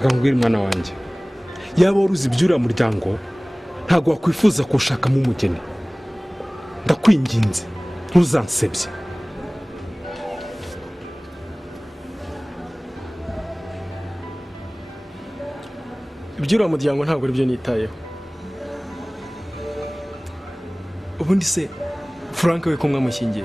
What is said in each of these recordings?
Ngambwira mwana wanjye, yaba waruzi iby'uriya muryango ntabwo wakwifuza kuwushakamo umugeni. Ndakwinginze ntuzansebye. Iby'uriya muryango ntabwo ari byo nitayeho. Ubundi se Frank we ko mwamushyingiye?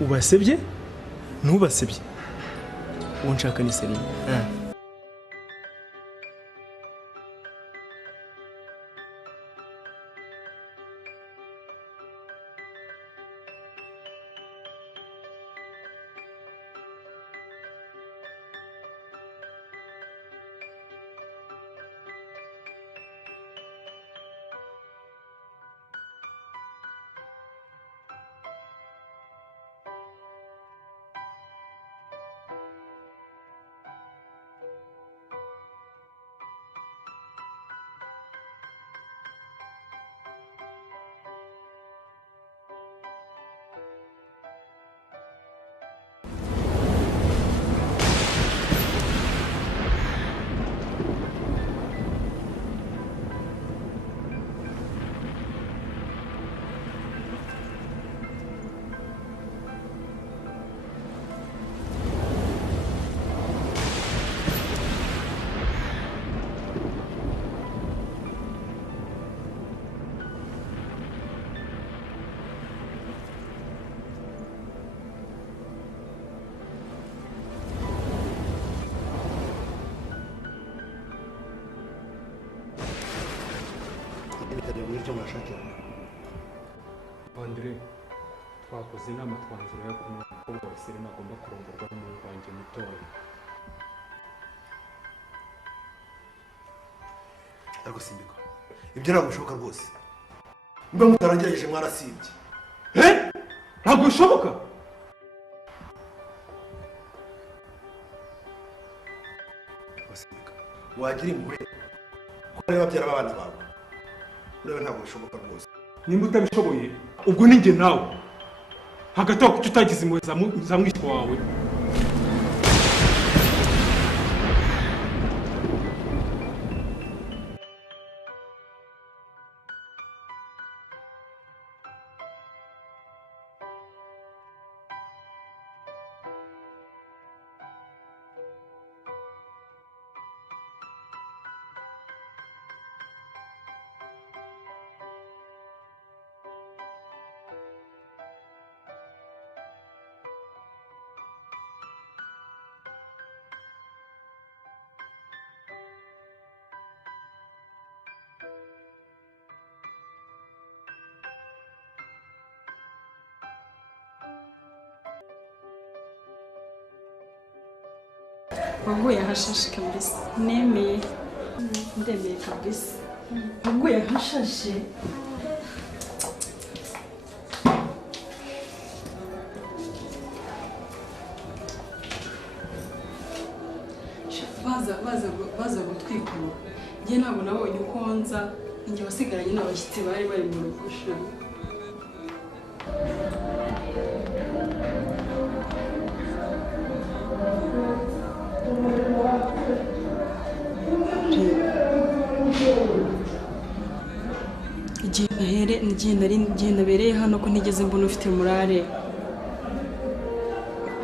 Ubasebye? Ntubasebye. Uwo nshaka ni Celine. Andre, twakoze inama twanzura yo kumenya ko bose agomba kurongorwa n'umuhungu wanjye mutoya. Ariko Simbika, ibyo ntabwo bishoboka rwose. Mba mutarangirije mwarasibye. Ntabwo bishoboka. Simbika, wagira impuhwe ko reba byara abana bawe. Urebe ntabwo bishoboka rwose. Nimba utabishoboye ubwo ni njye nawe. Hagati aho kuki utagize impuhwe za mwishywa wawe? Waguye ahashashe kabisa. Nemeye. Ndemeye kabisa. Waguye ahashashe. Baza gutwikura. Njye ntabwo nabonye uko nza. Njye wasigaranye n'abashyitsi bari mu rugusha. Igihe nabereye hano ko ntigeze mbona ufite murare.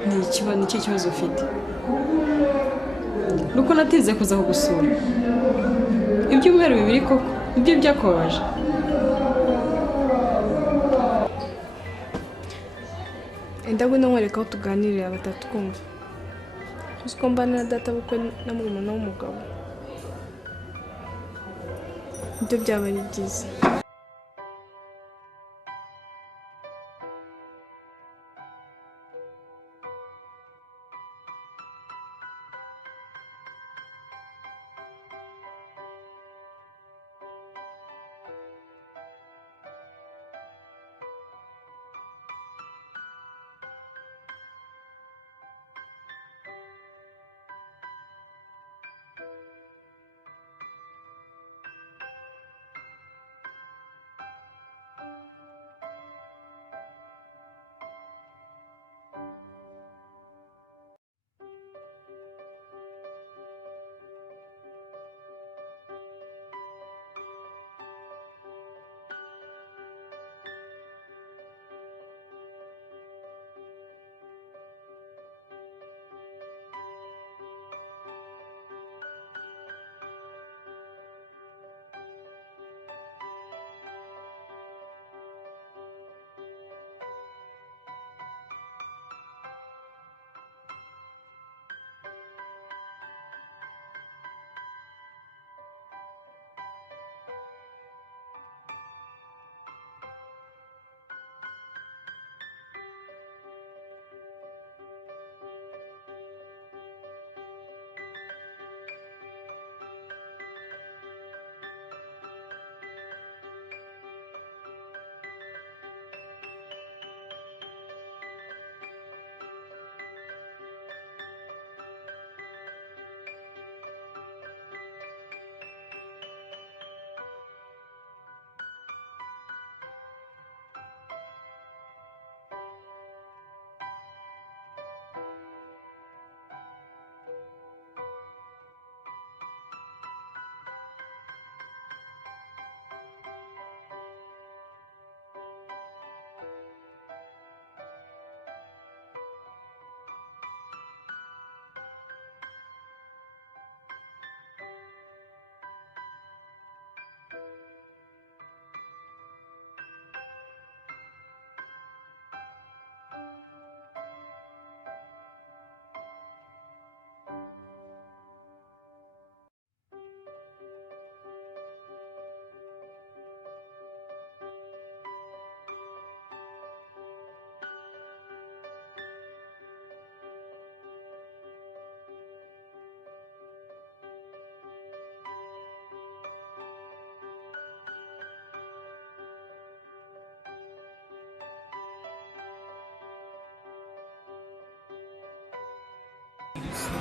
Ni cyo kibazo ufite. Nuko natinze kuza kugusura. Ibyumweru 2 koko ibyo byakobaje. Ndabona nkwereka aho tuganirira batatu kumva. Uzi ko mbana na data bukwe na murumuna w'umugabo. Ibyo byaba ari byiza.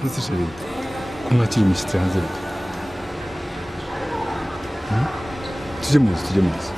Nkusi chérie, ko mwakira imishyitsi hanze bite? Tujye muzi.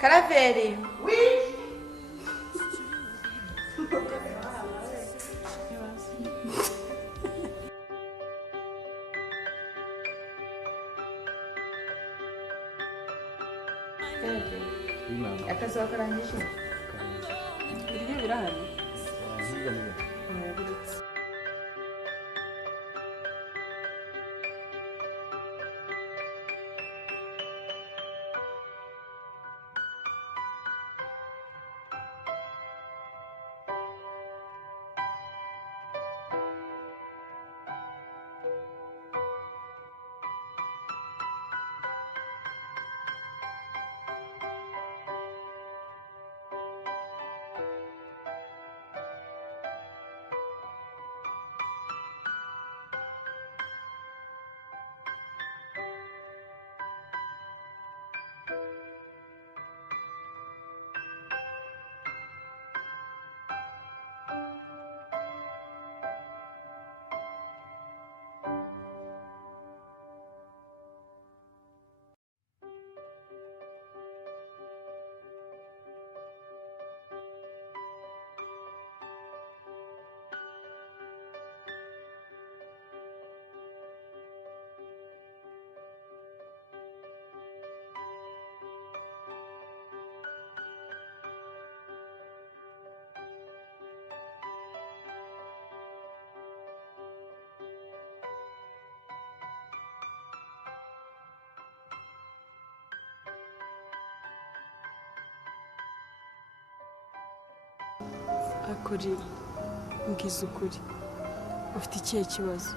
Caraveri. Oui. Akazi wakarangije? Ibiryo birahari. Akuri mbwiza ukuri ufite ikihe kibazo?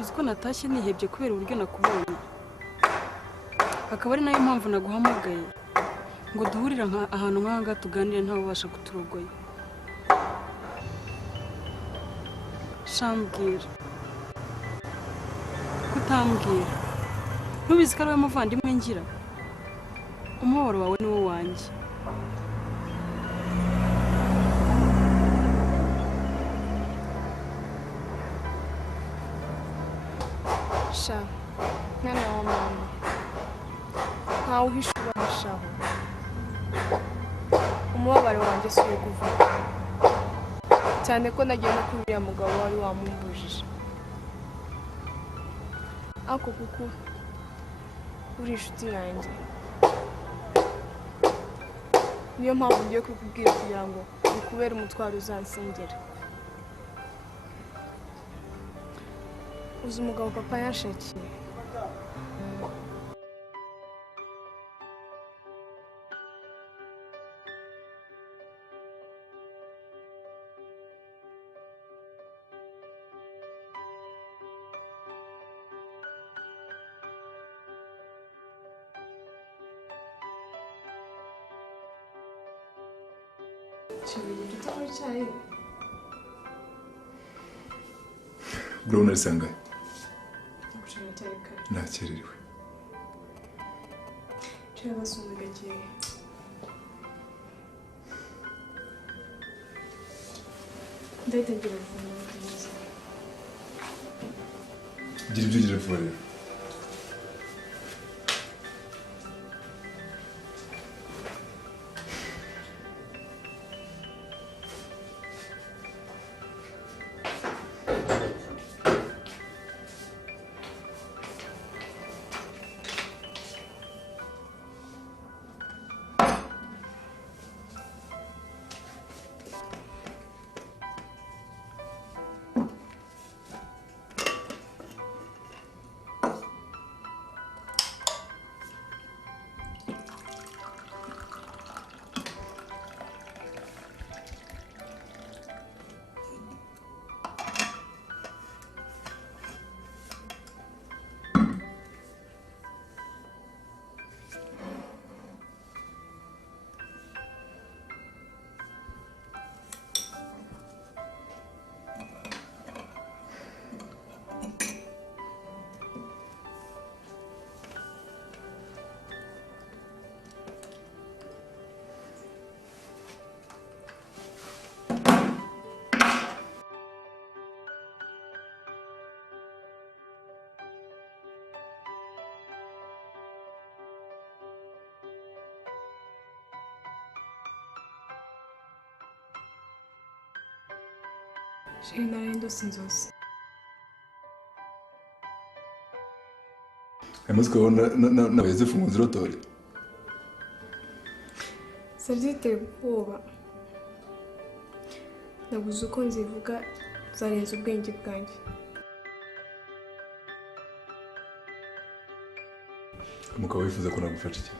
Uziko natashye nihebye kubera uburyo nakubonye, akaba ari nayo mpamvu naguhamagaye ngo duhurira ahantu nk'aha tuganire ntawe ubasha kuturogoya. Shambwira kutambwira, ntubizi ko ari wowe muvandimwe ngira, umubabaro wawe ni wo wanjye. Sha, mwana wa mama, ntawe uhisha ubahishaho. Umubabaro wanjye si uwo kuvuga, cyane ko nagiye no kuri uriya mugabo wari wamumbujije. Ako kuko uri inshuti yanjye, niyo mpamvu ngiye kukubwira kugira ngo bikubere umutwaro uzansengera. Uzi umugabo papa yanshakiye, Shimira igitabo wicaye. Urabona risanga Gushaka cyane kare. nakererewe. Cyangwa basumwe gakeya. Ndayitangira kuvoma neza. Gira ibyo ugira vuba rero. Sheri narahindutse inzozi. Amaze kubona na Yozefu mu nzirotore. Zari ziteye ubwoba. Nabuze uko nzivuga zarenze ubwenge bwanjye. Umugabo wifuza ko nagufasha iki?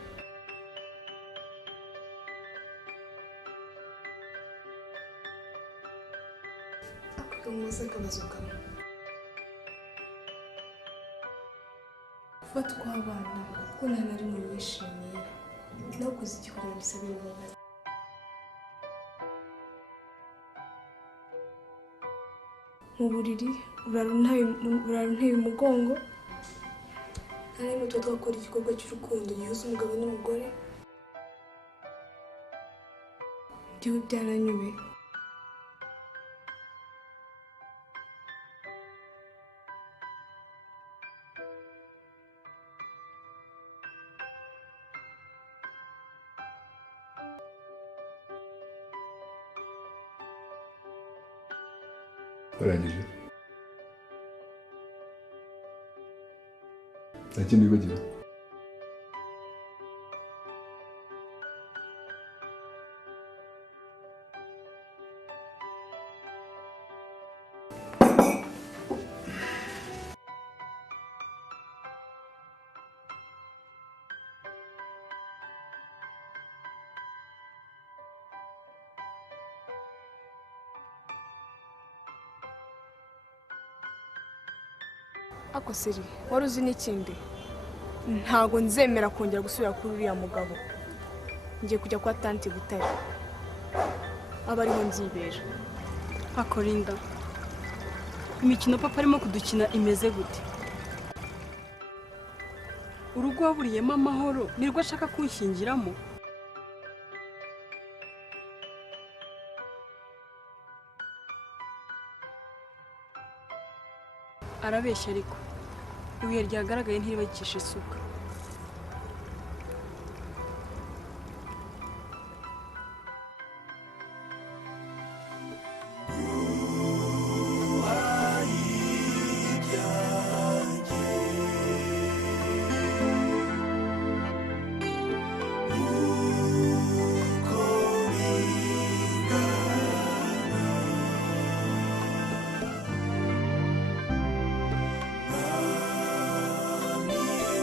Umuze akabazo kamwe. Gufata kw'abana kuko nta na rimwe nishimiye. Naguze iki kugira ngo isabe imbabazi. Mu buriri urarunteye umugongo. Nta rimwe tuba twakora igikorwa cy'urukundo gihuza umugabo n'umugore. Njyewe byaranyobeye. Barangije. Nta kindi wibagiwe? Ako siri, wari uzi n'ikindi? Ntago nzemera kongera gusubira kuri uriya mugabo. Ngiye kujya kwa tanti Butare. Aba ariho nzibera. Akorinda, imikino papa arimo kudukina imeze gute? Urugo waburiyemo amahoro nirwo ashaka kunshyingiramo? Arabeshya ariko ibuye ryagaragaye ntiribagisha isuka.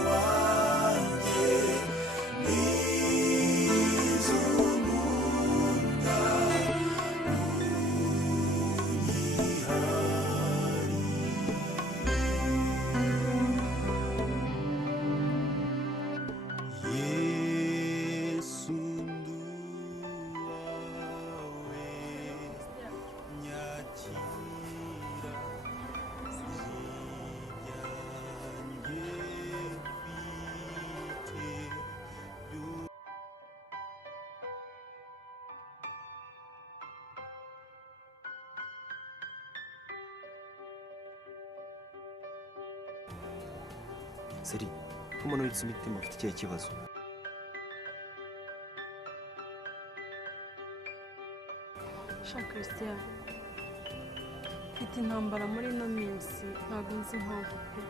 Wow. Seri, umuntu witse imitima ufite ikihe kibazo? sha Christian, mfite intambara muri ino minsi ntabwo nzi impamvu pe.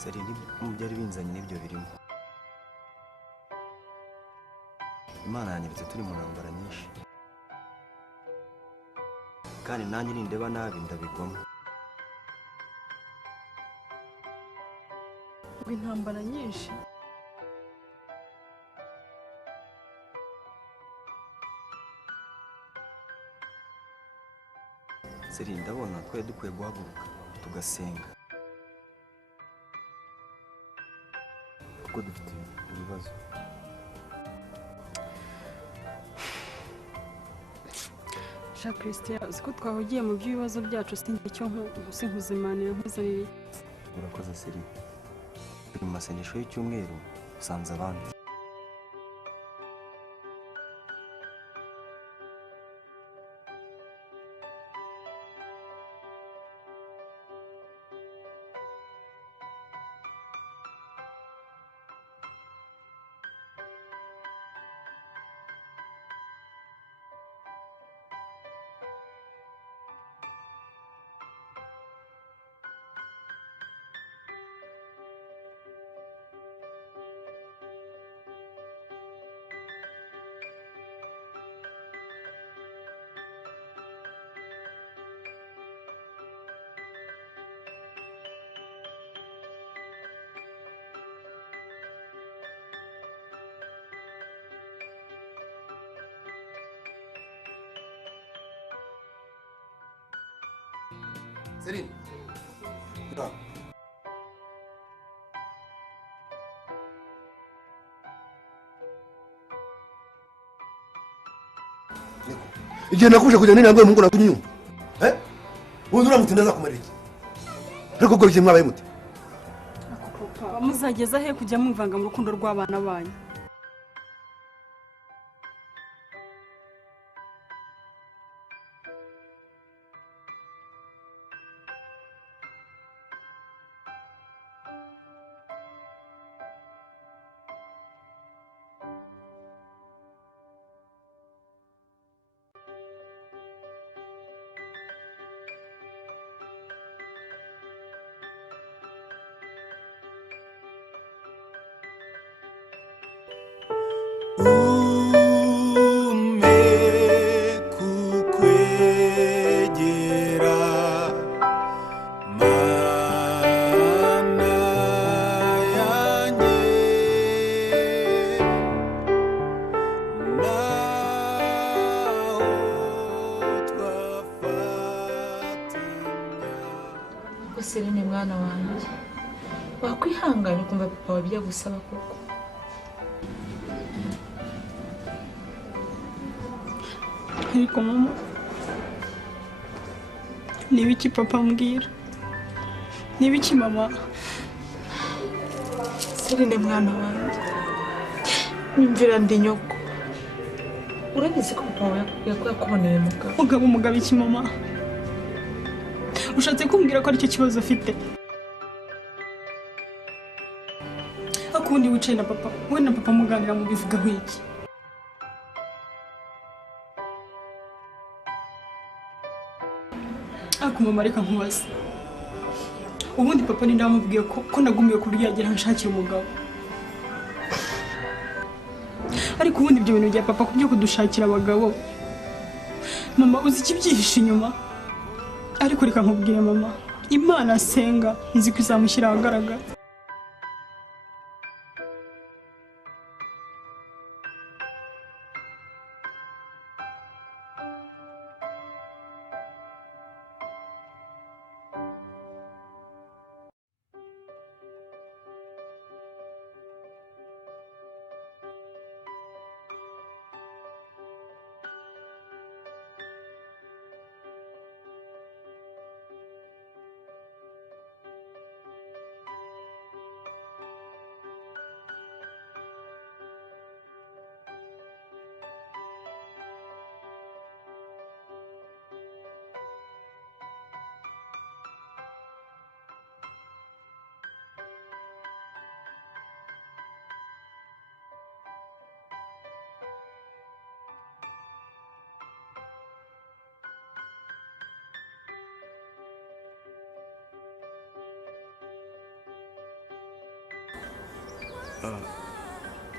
Seri, byari binzanye n'ibyo birimo. Imana yanyeretse turi mu ntambara nyinshi, kandi nanjye nindeba nabi ndabigwamo. Intambara nyinshi? Seri, ndabona twari dukwiye guhaguruka tugasenga, kuko dufite ibibazo. sha Christian, uzi ko twahugiye mu by'ibibazo byacu sinjye icyo nkuzimanira nkuzanire. Urakoze Seri. Mu masengesho y'icyumweru usanze abandi. Celine. Bravo. Igihe nakubije kujya n'intambwe mu ngo nakunyumva. Ubundi uramutse ndazakumarira iki? Ariko ubwo bigiye mwabaye mute? Papa, muzageza he kujya mwivanga mu rukundo rw'abana banyu? Celine mwana wanjye, wakwihangana ukumva papa wabijya gusaba koko? Ariko mama, ni ibiki papa ambwira? Ni ibiki mama? Celine mwana wanjye, nyumvira ndi nyoko. Urabizi ko papa yakuboneye umugabo? Umugabo iki mama? Ushatse kumbwira ko aricyo kibazo afite? Akundi wicaye na papa, we na papa muganira mu bivugaho iki? Ako mama reka nkubaze, ubundi papa ni ndamubwiye ko nagumiye kuryagira nshakira umugabo. Ariko ubundi ibyo bintu bya papa kubyo kudushakira abagabo, mama uzi ikibyihishe inyuma? Ariko reka nkubwire mama, Imana asenga nzi ko izamushyira ahagaragara.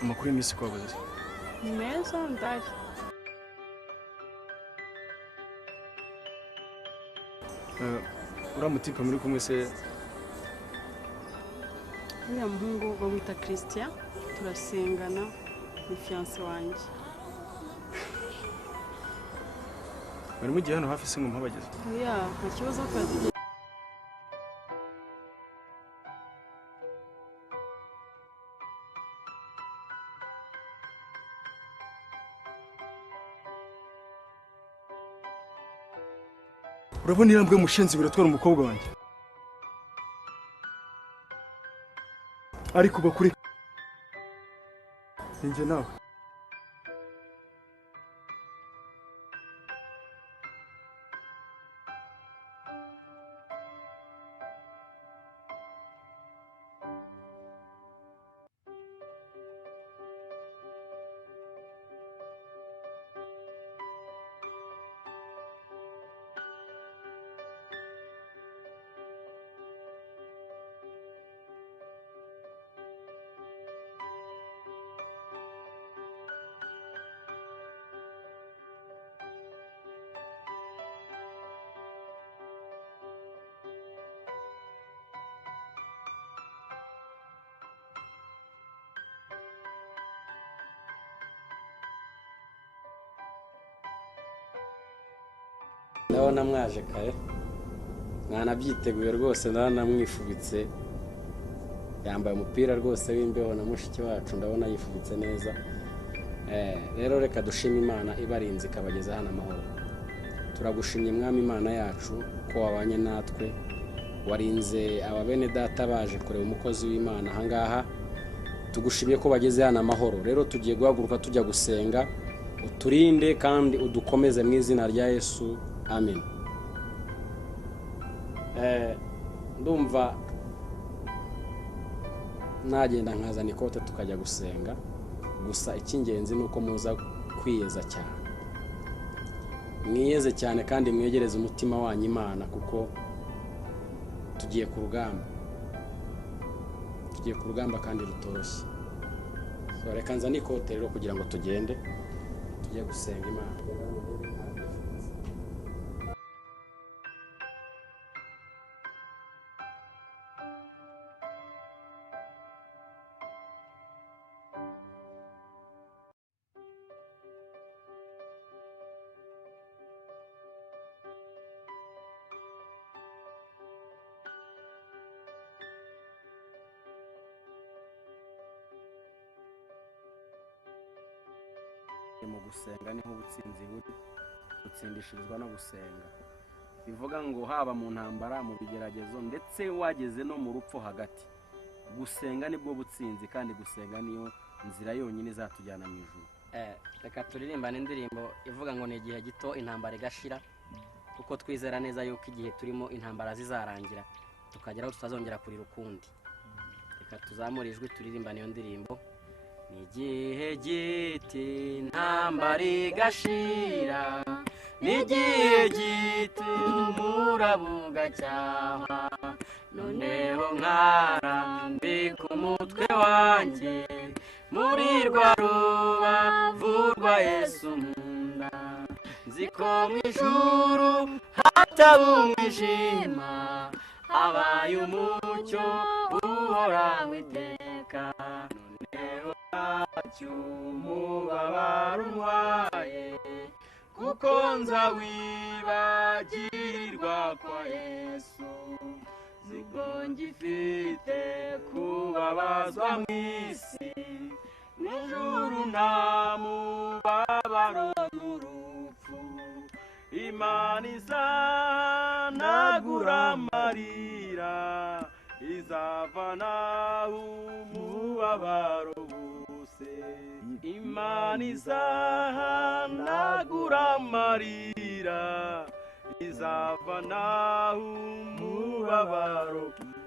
amakuru y'iminsi kwabuze. Ni meza ndari. Uriya mutipe muri kumwe se uriya muhungu bamwita Christian turasengana ni fiancé wanjye. bari mu gihe hano hafi se ngo mpabageze. Oya nta kibazo twari urabona irambwe mushenzi biratwara umukobwa wanjye ariko bakuri ninjye nawe. ndabona mwaje kare mwanabyiteguye rwose namwifubitse yambaye umupira rwose w'imbeho na mushiki wacu ndabona yifubitse neza rero reka dushime Imana ibarinze ikabageza hano amahoro. Turagushimye mwami Imana yacu ko wabanye natwe warinze ababene data baje kureba umukozi w'Imana ahangaha tugushimye ko bageze hano amahoro. Rero tugiye guhaguruka tujya gusenga uturinde kandi udukomeze mu izina rya Yesu. Amen. Ndumva nagenda nkazana ikote tukajya gusenga gusa icy'ingenzi nuko muza kwiyeza cyane. Mwiyeze cyane kandi mwegereze umutima wanyu Imana kuko tugiye ku rugamba kandi rutoroshye. Reka nzane ikote rero kugira ngo tugende tujye gusenga Imana. Mu gusenga niho ubutsinzi buri, gutsindishirizwa no gusenga. Bivuga ngo haba mu ntambara, mu bigeragezo ndetse wageze no mu rupfu hagati, gusenga nibwo butsinzi kandi gusenga niyo nzira yonyine izatujyana mu ijuru. Reka turirimbane indirimbo ivuga ngo ni igihe gito intambara igashira kuko twizera neza yuko igihe turimo intambara zizarangira tukageraho tutazongera kurira ukundi. Reka tuzamure ijwi turirimbane iyo ndirimbo. Nigihe giti intambara igashira, nigihe giti umurabuga cyaha, noneho nkarambika umutwe wanjye muri rwa rubavu rwa Yesu nkunda. Nziko mu ijuru hataba umwijima, habaye umucyo uhoraho iteka. Umubabaro untwaye kuko nza wibagirwa kwa Yesu. Nziko ngifite kubabazwa mu isi, n'ijuru nta mubabaro n'urupfu. Imana izanagura amarira, izavana umubabaro. Imana izahanagura amarira, izavana umubabaro.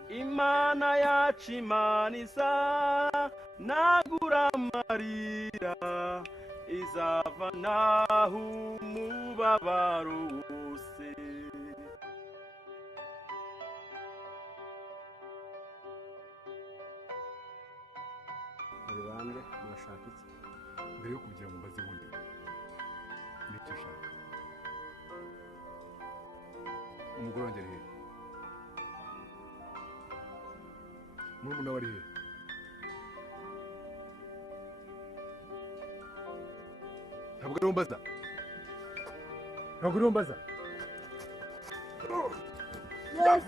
Imana yacu Imana izanagura amarira, izavana umubabaro wose. bande murashaka iki? mbere yo kugira ngo mbaze ubundi nicyo ushaka. Umugore wanjye ari hehe? Murumuna we ari hehe? Ntabwo ariho mbaza. Ntabwo ariho mbaza. Yes!